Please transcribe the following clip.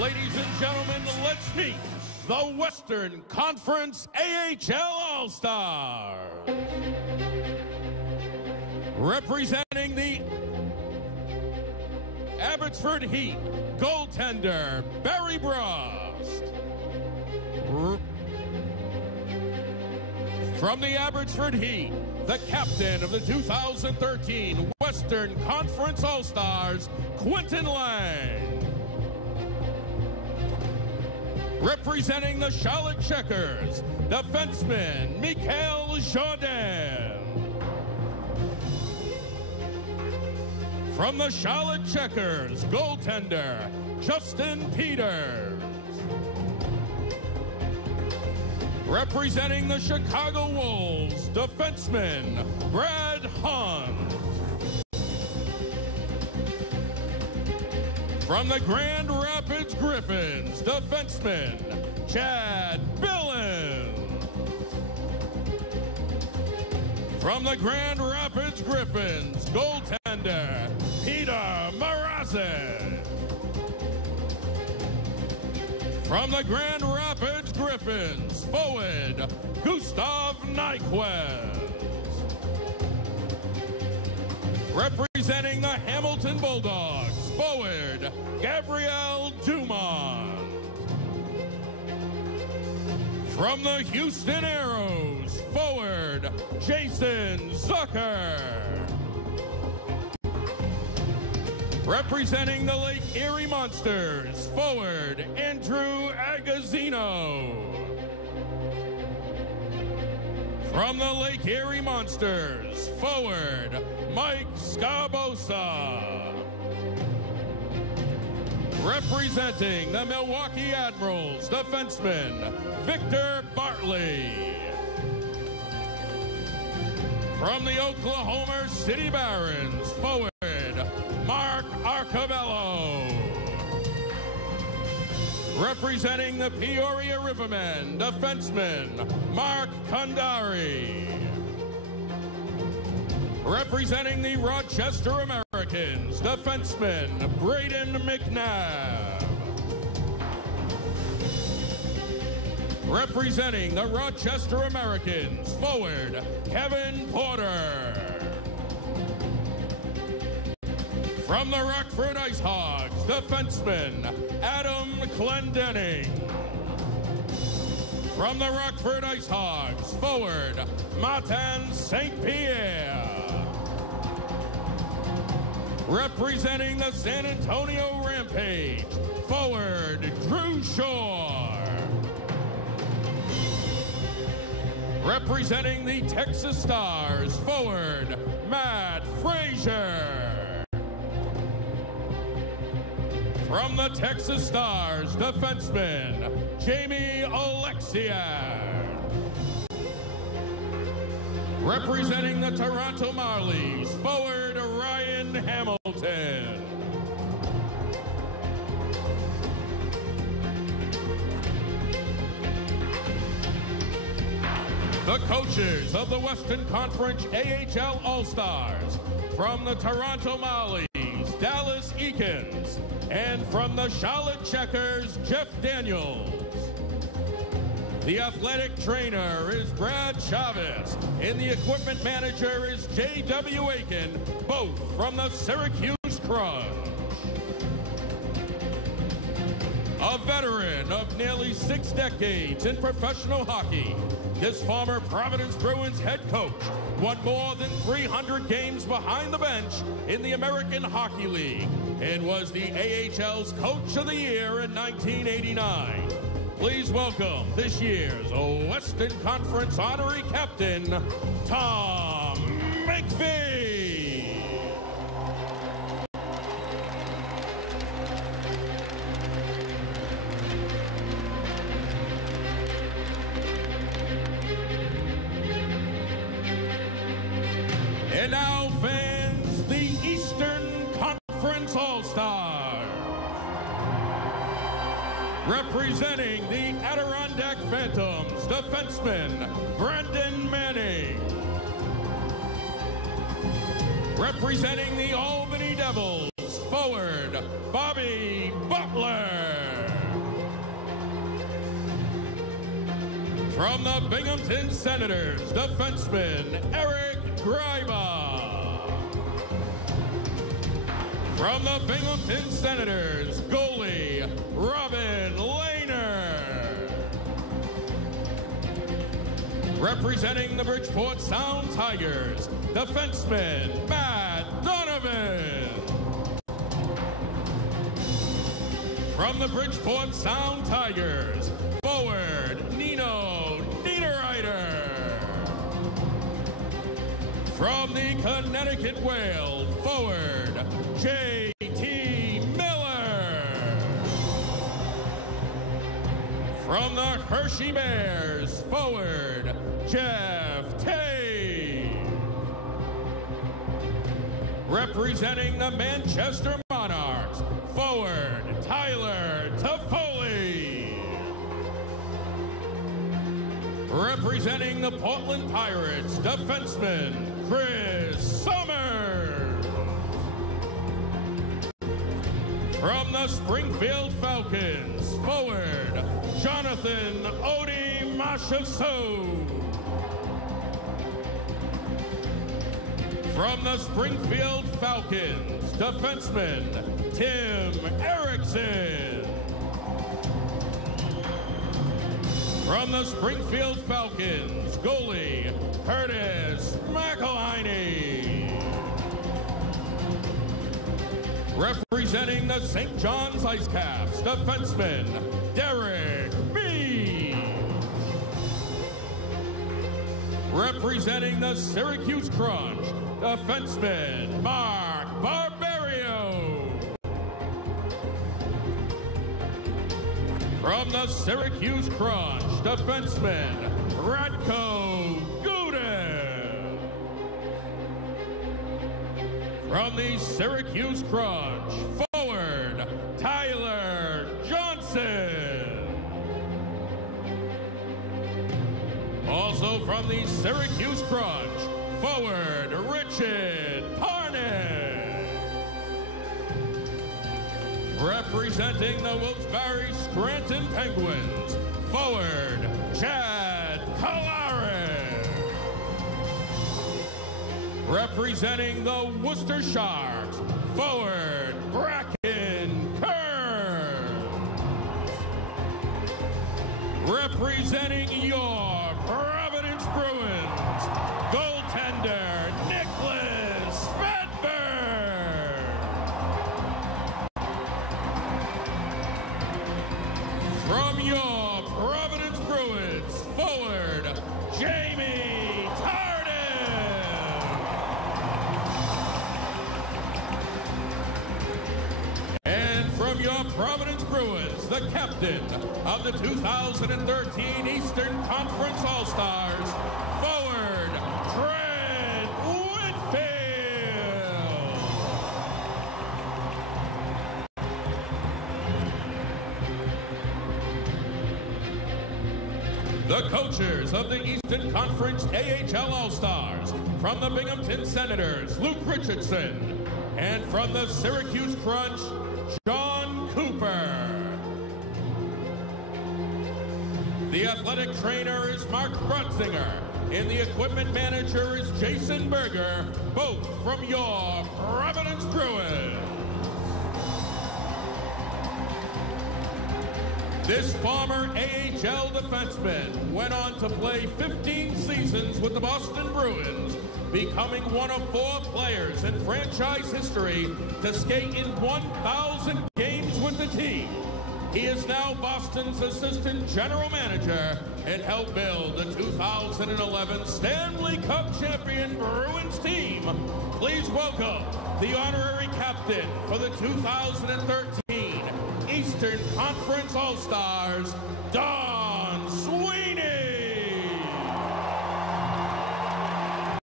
Ladies and gentlemen, let's meet the Western Conference AHL All-Stars. Representing the Abbotsford Heat, goaltender Barry Brust. From the Abbotsford Heat, the captain of the 2013 Western Conference All-Stars, Quinton Laing. Representing the Charlotte Checkers, defenseman Michal Jordan. From the Charlotte Checkers, goaltender Justin Peters. Representing the Chicago Wolves, defenseman Brad Hunt. From the Grand Rapids Griffins, defenseman Chad Billins. From the Grand Rapids Griffins, goaltender Petr Mrazek. From the Grand Rapids Griffins, forward Gustav Nyquist. Representing the Hamilton Bulldogs, forward Gabriel Dumont. From the Houston Aeros, forward Jason Zucker. Representing the Lake Erie Monsters, forward Andrew Agozzino. From the Lake Erie Monsters, forward Mike Sgarbossa. Representing the Milwaukee Admirals, defenseman Victor Bartley. From the Oklahoma City Barons, forward Mark Arcobello. Representing the Peoria Rivermen, defenseman Mark Cundari. Representing the Rochester Americans, defenseman Brayden McNabb. Representing the Rochester Americans, forward Kevin Porter. From the Rockford Ice Hogs, defenseman Adam Clendenning. From the Rockford Ice Hogs, forward Martin St. Pierre. Representing the San Antonio Rampage, forward Drew Shore. Representing the Texas Stars, forward Matt Frazier. From the Texas Stars, defenseman Jamie Oleksiak. Representing the Toronto Marlies, forward Ryan Hamilton. The coaches of the Western Conference AHL All-Stars, from the Toronto Marlies, Dallas Eakins, and from the Charlotte Checkers, Jeff Daniels. The athletic trainer is Brad Chavez, and the equipment manager is J.W. Aiken, both from the Syracuse Crunch. A veteran of nearly 6 decades in professional hockey, this former Providence Bruins head coach won more than 300 games behind the bench in the American Hockey League and was the AHL's Coach of the Year in 1989. Please welcome this year's Western Conference honorary captain, Tom Nyquist. And now, fans, the Eastern Conference All-Stars. Representing the Adirondack Phantoms, defenseman Brandon Manning. Representing the Albany Devils, forward Bobby Butler. From the Binghamton Senators, defenseman Eric Greiba. From the Binghamton Senators, goalie Robin Lehner. Representing the Bridgeport Sound Tigers, defenseman Matt Donovan. From the Bridgeport Sound Tigers, forward Nino Niederreiter. From the Connecticut Whale, forward J.T. Miller. From the Hershey Bears, forward Jeff Tate. Representing the Manchester Monarchs, forward Tyler Toffoli. Representing the Portland Pirates, defenseman Chris Summers. From the Springfield Falcons, forward Jonathan Odi Mashaso. From the Springfield Falcons, defenseman Tim Erickson. From the Springfield Falcons, goalie Curtis McElhinney. Representing the St. John's Icecaps, defenseman Derek Meade. Representing the Syracuse Crunch, defenseman Mark Barberio. From the Syracuse Crunch, defenseman Radko Gudan. From the Syracuse Crunch, forward Tyler Johnson. Also from the Syracuse Crunch, forward Richard Parnett. Representing the Wilkes-Barre Scranton Penguins, forward Chad Kolarin. Representing the Worcester Sharks, forward Bracken Kern. Representing your Providence Bruins, goaltender Nicholas Svedberg. From your Providence Bruins, forward Jamie Tardif. And from your Providence Bruins, the captain of the 2013 Eastern Conference All-Stars, forward Trent Whitfield. The coaches of the Eastern Conference AHL All-Stars, from the Binghamton Senators, Luke Richardson, and from the Syracuse Crunch, John Cooper. The athletic trainer is Mark Brutzinger, and the equipment manager is Jason Berger, both from your Providence Bruins. This former AHL defenseman went on to play 15 seasons with the Boston Bruins, becoming one of 4 players in franchise history to skate in 1,000 games with the team. He is now Boston's assistant general manager and helped build the 2011 Stanley Cup champion Bruins team. Please welcome the honorary captain for the 2013 Eastern Conference All-Stars, Don Sweeney.